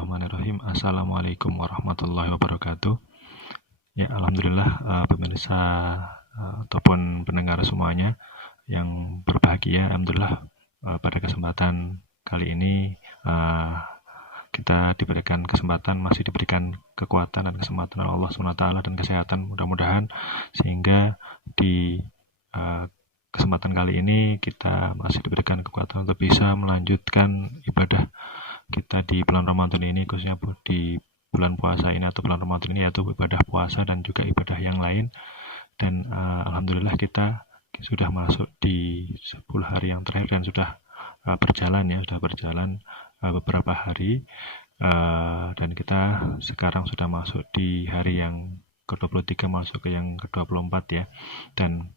Bismillahirrahmanirrahim. Assalamualaikum warahmatullahi wabarakatuh. Ya, alhamdulillah pemirsa ataupun pendengar semuanya yang berbahagia. Alhamdulillah pada kesempatan kali ini kita masih diberikan kekuatan dan kesempatan oleh Allah SWT dan kesehatan mudah-mudahan, sehingga di kesempatan kali ini kita masih diberikan kekuatan untuk bisa melanjutkan ibadah kita di bulan Ramadan ini, khususnya di bulan puasa ini atau bulan Ramadan ini, yaitu ibadah puasa dan juga ibadah yang lain. Dan alhamdulillah kita sudah masuk di 10 hari yang terakhir dan sudah berjalan beberapa hari, dan kita sekarang sudah masuk di hari yang ke-23, masuk ke yang ke-24 ya. Dan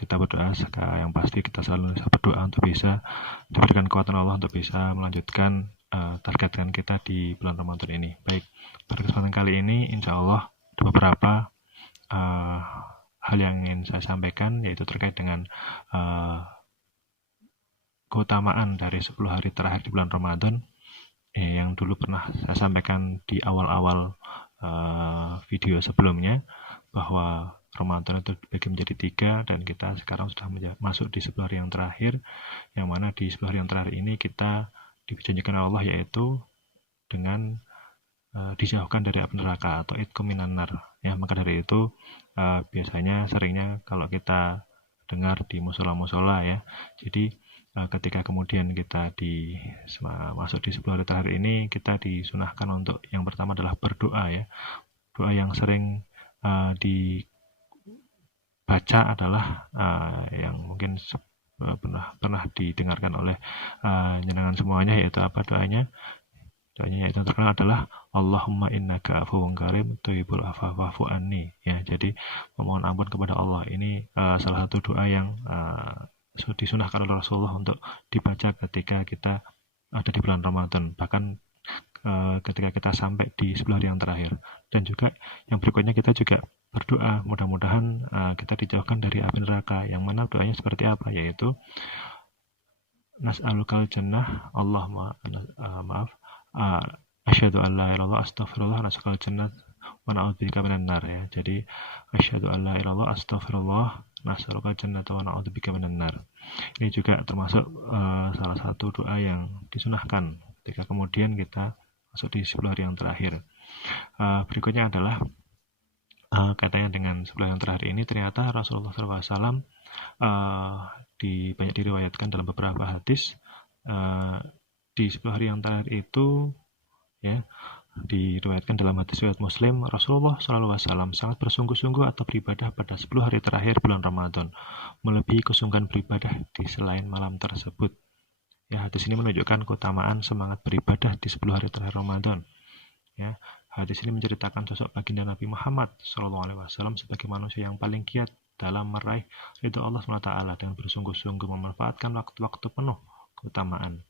kita berdoa, yang pasti kita selalu berdoa untuk bisa diberikan kekuatan Allah untuk bisa melanjutkan targetkan kita di bulan Ramadan ini. Baik, pada kesempatan kali ini insya Allah ada beberapa hal yang ingin saya sampaikan, yaitu terkait dengan keutamaan dari 10 hari terakhir di bulan Ramadan, yang dulu pernah saya sampaikan di awal-awal video sebelumnya, bahwa Ramadan itu dibagi menjadi 3, dan kita sekarang sudah masuk di 10 hari yang terakhir, yang mana di 10 hari yang terakhir ini kita dijanjikan Allah yaitu dengan dijauhkan dari api neraka atau itqu minan nar ya. Maka dari itu seringnya kalau kita dengar di musola-musola ya, jadi ketika kemudian kita masuk di 10 hari terakhir ini, kita disunahkan untuk yang pertama adalah berdoa ya. Doa yang sering dibaca adalah yang mungkin pernah didengarkan oleh jenengan semuanya, yaitu apa doanya? Doanya itu terkenal adalah Allahumma innaka afuwun karim tuhibbul afwa fa'fu anni ya. Jadi memohon ampun kepada Allah ini salah satu doa yang disunahkan oleh Rasulullah untuk dibaca ketika kita ada di bulan Ramadan, bahkan ketika kita sampai di 10 hari yang terakhir. Dan juga yang berikutnya kita juga berdoa mudah-mudahan kita dijauhkan dari api neraka, yang mana doanya seperti apa, yaitu nas'alukal jannah asyhadu an la ilaha illallah astaghfirullah nas'alukal jannah wa na'udzubika minan nar ya. Jadi asyhadu an la ilaha illallah astaghfirullah nas'alukal jannah wa na'udzubika minan nar. Ini juga termasuk salah satu doa yang disunahkan ketika kemudian kita masuk di 10 hari yang terakhir. Berikutnya adalah katanya dengan 10 hari yang terakhir ini, ternyata Rasulullah SAW banyak diriwayatkan dalam beberapa hadis di 10 hari yang terakhir itu ya, diriwayatkan dalam hadis riwayat Muslim, Rasulullah SAW sangat bersungguh-sungguh atau beribadah pada 10 hari terakhir bulan Ramadan, melebihi kesungguhan beribadah di selain malam tersebut. Ya, hadis ini menunjukkan keutamaan semangat beribadah di 10 hari terakhir Ramadan. Ya, hadis ini menceritakan sosok baginda Nabi Muhammad SAW sebagai manusia yang paling giat dalam meraih ridho Allah SWT dengan bersungguh-sungguh memanfaatkan waktu-waktu penuh keutamaan.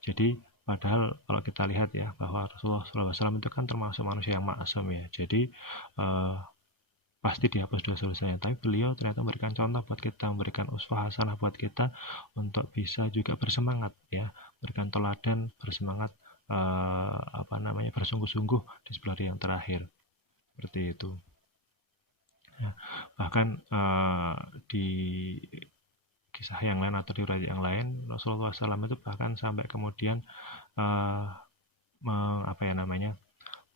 Jadi padahal kalau kita lihat ya, bahwa Rasulullah SAW itu kan termasuk manusia yang maksum ya. Jadi pasti dihapus dosa-dosanya, tapi beliau ternyata memberikan contoh buat kita, memberikan uswah hasanah buat kita untuk bisa juga bersemangat ya, memberikan teladan bersemangat bersungguh-sungguh di 10 hari yang terakhir, seperti itu ya. Bahkan di kisah yang lain atau di riwayat yang lain, Rasulullah SAW itu bahkan sampai kemudian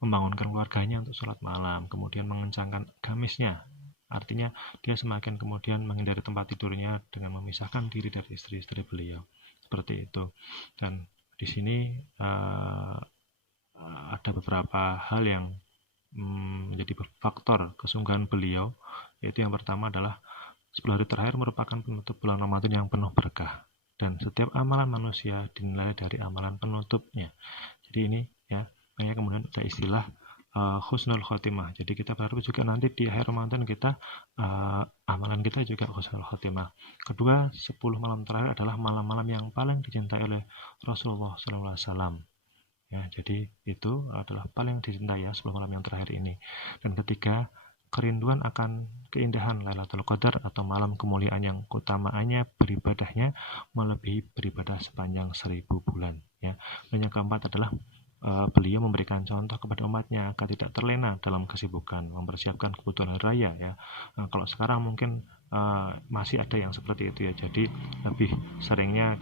membangunkan keluarganya untuk sholat malam, kemudian mengencangkan gamisnya, artinya dia semakin kemudian menghindari tempat tidurnya dengan memisahkan diri dari istri-istri beliau, seperti itu. Dan di sini ada beberapa hal yang menjadi faktor kesungguhan beliau, yaitu yang pertama adalah 10 hari terakhir merupakan penutup bulan Ramadan yang penuh berkah, dan setiap amalan manusia dinilai dari amalan penutupnya. Jadi ini ya, makanya kemudian ada istilah husnul khotimah. Jadi kita berharap juga nanti di akhir Ramadan kita amalan kita juga husnul khotimah. Kedua, 10 malam terakhir adalah malam-malam yang paling dicintai oleh Rasulullah SAW. Ya, jadi itu adalah paling dicintai ya, 10 malam yang terakhir ini. Dan ketiga, kerinduan akan keindahan Lailatul Qadar atau malam kemuliaan yang keutamaannya beribadahnya melebihi beribadah sepanjang 1000 bulan ya. Dan yang keempat adalah beliau memberikan contoh kepada umatnya agar tidak terlena dalam kesibukan mempersiapkan kebutuhan hari raya ya. Kalau sekarang mungkin masih ada yang seperti itu ya. Jadi lebih seringnya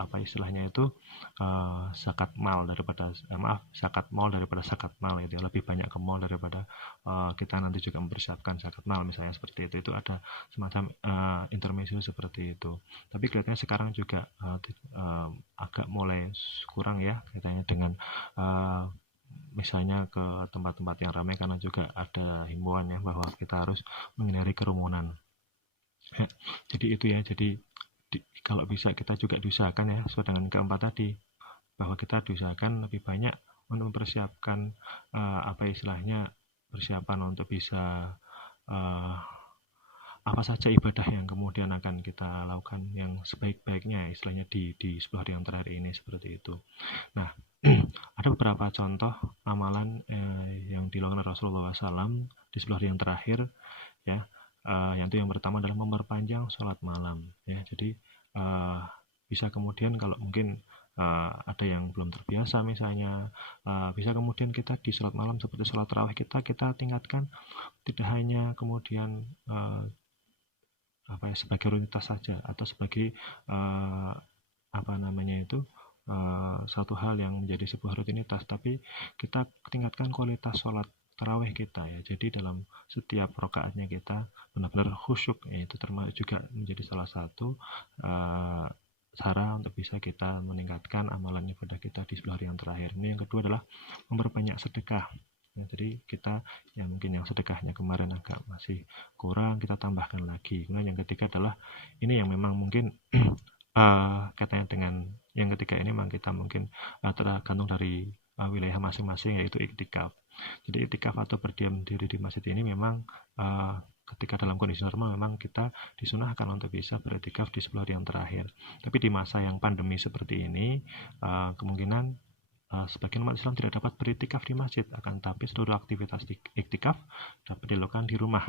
apa istilahnya itu zakat mal daripada zakat mal daripada zakat mal itu ya. Lebih banyak ke mal daripada kita nanti juga mempersiapkan zakat mal misalnya seperti itu. Itu ada semacam intermezzo seperti itu. Tapi kelihatannya sekarang juga agak mulai kurang ya kaitannya dengan misalnya ke tempat-tempat yang ramai karena juga ada himbauan ya bahwa kita harus menghindari kerumunan. Jadi itu ya, jadi kalau bisa kita juga diusahakan ya sesuai dengan keempat tadi bahwa kita diusahakan lebih banyak untuk mempersiapkan apa istilahnya persiapan untuk bisa apa saja ibadah yang kemudian akan kita lakukan yang sebaik-baiknya istilahnya di 10 hari yang terakhir ini seperti itu. Nah, ada beberapa contoh amalan yang dilakukan Rasulullah SAW di 10 hari yang terakhir ya. Yang pertama adalah memperpanjang sholat malam ya. Jadi bisa kemudian kalau mungkin ada yang belum terbiasa misalnya bisa kemudian kita di sholat malam seperti sholat tarawih kita tingkatkan tidak hanya kemudian sebagai rutinitas saja atau sebagai satu hal yang menjadi sebuah rutinitas, tapi kita tingkatkan kualitas sholat tarawih kita ya. Jadi dalam setiap rakaatnya kita benar-benar khusyuk ya, itu termasuk juga menjadi salah satu cara untuk bisa kita meningkatkan amalan ibadah kita di 10 hari yang terakhir. Ini yang kedua adalah memperbanyak sedekah. Ya, jadi kita yang mungkin yang sedekahnya kemarin agak masih kurang, kita tambahkan lagi. Kemudian yang ketiga adalah ini yang memang mungkin katanya dengan yang ketiga ini memang kita mungkin tergantung dari wilayah masing-masing yaitu iktikaf. Jadi iktikaf atau berdiam diri di masjid ini memang ketika dalam kondisi normal memang kita disunahkan untuk bisa beriktikaf di 10 hari yang terakhir. Tapi di masa yang pandemi seperti ini kemungkinan sebagian umat Islam tidak dapat beriktikaf di masjid, akan tetapi seluruh aktivitas iktikaf dapat dilakukan di rumah.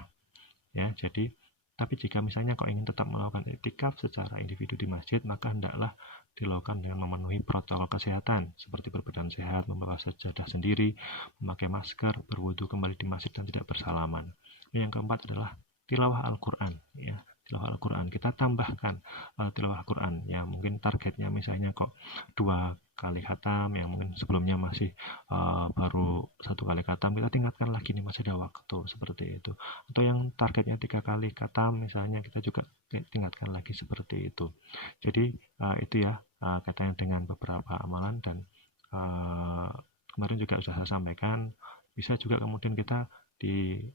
Ya, jadi tapi jika misalnya kau ingin tetap melakukan iktikaf secara individu di masjid, maka hendaklah dilakukan dengan memenuhi protokol kesehatan seperti berbadan sehat, membawa sajadah sendiri, memakai masker, berwudu kembali di masjid dan tidak bersalaman. Yang keempat adalah tilawah Al-Quran. Ya, tilawah Al-Quran kita tambahkan tilawah Al-Quran yang mungkin targetnya misalnya kok 2 kali khatam yang mungkin sebelumnya masih baru 1 kali khatam, kita tingkatkan lagi nih masih ada waktu seperti itu. Atau yang targetnya 3 kali khatam misalnya kita juga tingkatkan lagi seperti itu. Jadi itu ya katanya dengan beberapa amalan dan kemarin juga sudah saya sampaikan bisa juga kemudian kita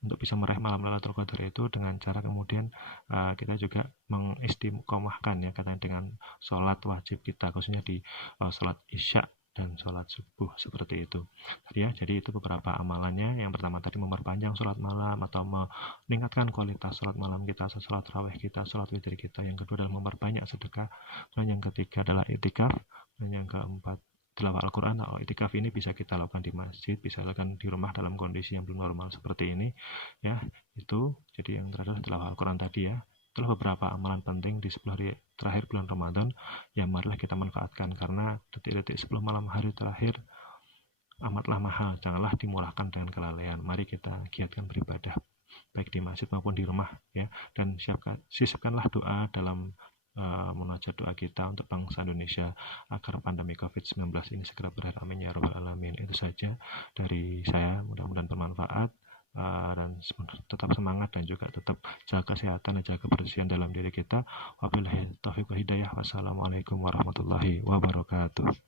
untuk bisa meraih malam Lailatul Qadar itu dengan cara kemudian kita juga mengistiqomahkan ya katanya dengan sholat wajib kita khususnya di sholat isya dan sholat subuh seperti itu tadi ya. Jadi itu beberapa amalannya. Yang pertama tadi memperpanjang sholat malam atau meningkatkan kualitas sholat malam kita, sholat tarawih kita, sholat witir kita. Yang kedua adalah memperbanyak sedekah. Dan yang ketiga adalah iktikaf. Dan yang keempat tilawah Al-Quran. Iktikaf ini bisa kita lakukan di masjid, bisa lakukan di rumah dalam kondisi yang belum normal seperti ini ya. Itu jadi yang terakhir tilawah Al-Quran tadi ya. Itulah beberapa amalan penting di 10 hari terakhir bulan Ramadan yang marilah kita manfaatkan, karena detik-detik 10 malam hari terakhir amatlah mahal, janganlah dimurahkan dengan kelalaian. Mari kita giatkan beribadah baik di masjid maupun di rumah ya, dan sisipkanlah doa dalam munajat doa kita untuk bangsa Indonesia agar pandemi COVID-19 ini segera berakhir, amin ya rabbal alamin. Itu saja dari saya, mudah-mudahan bermanfaat dan tetap semangat dan juga tetap jaga kesehatan dan jaga kebersihan dalam diri kita. Wabillahi taufiq wal hidayah. Wassalamualaikum warahmatullahi wabarakatuh.